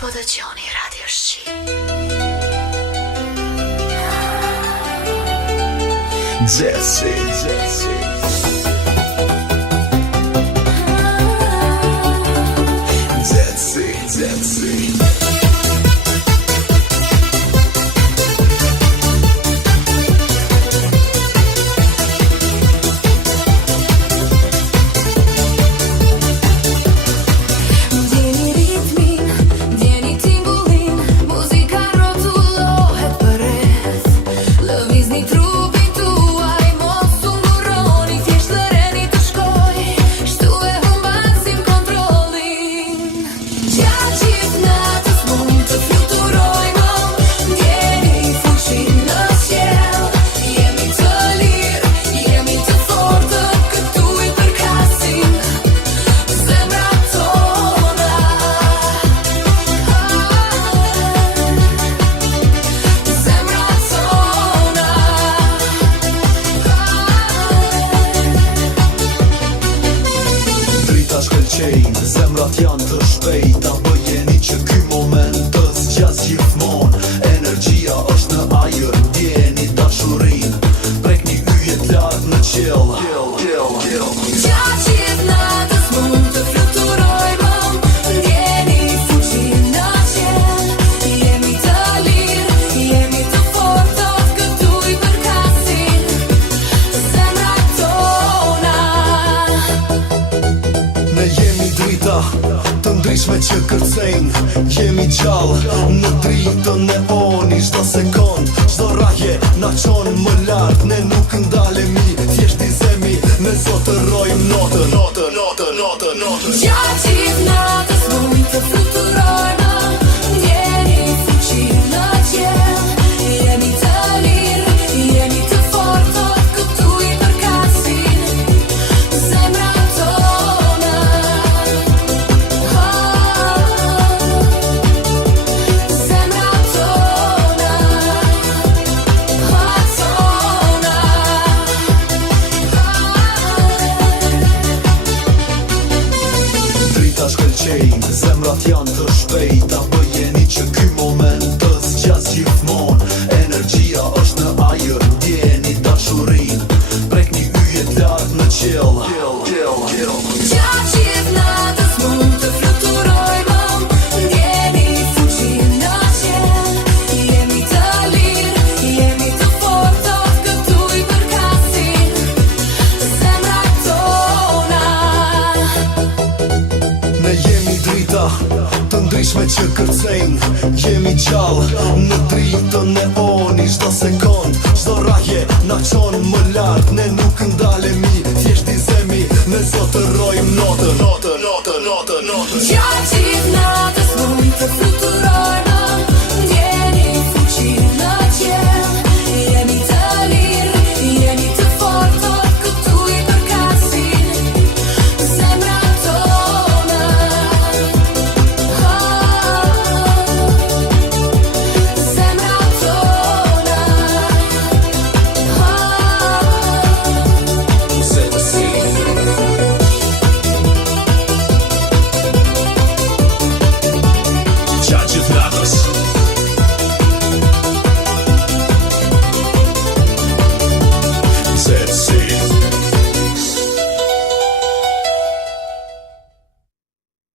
po dëgjoni Radio Shqip. Jesse. Zemrat janë të shpejta, bëjeni që ky moment të zgjas gjithmon. Energjia është në ajër, ndjeni dashurin, prekni yjet lart në qiell. Gjatë natës mund të fluturojmë, ndjeni fuqinë në qiell. Jemi të lirë, jemi të fortë, këtu I përkasin zemrat tona. Ne jemi drita të ndryshme që kërcejnë, jemi gjallë në dritën e oni. Çdo sekond, çdo rrahje na çon më lart. Ne nuk ndalemi, thjesht dizemi, ne zotërojmë notën. Gjatë natës mund të fluturojmë, ndjeni fuqinë në qiell. Jemi të lirë, jemi të fortë, këtu I përkasin zemrat tona. Zemrat tona. Drita shkëlqejnë, zemrat janë të shpejta, bëjeni që ky moment të zgjas gjithmon. Energjia është në ajër, ndjeni dashurin, prekni yjet lart në qiell. Gjatë natës mund të fluturojmë, ndjeni fuqinë në qiell. Jemi të lirë, jemi të fortë, këtu I përkasin zemrat tona. Ne jemi drita të ndryshme që kërcejnë, jemi gjallë në dritën e oni. Çdo sekond, çdo rrahje na çon më lart. Ne nuk ndalemi, thjesht dizemi, ne zotërojmë notën. Gjatë natës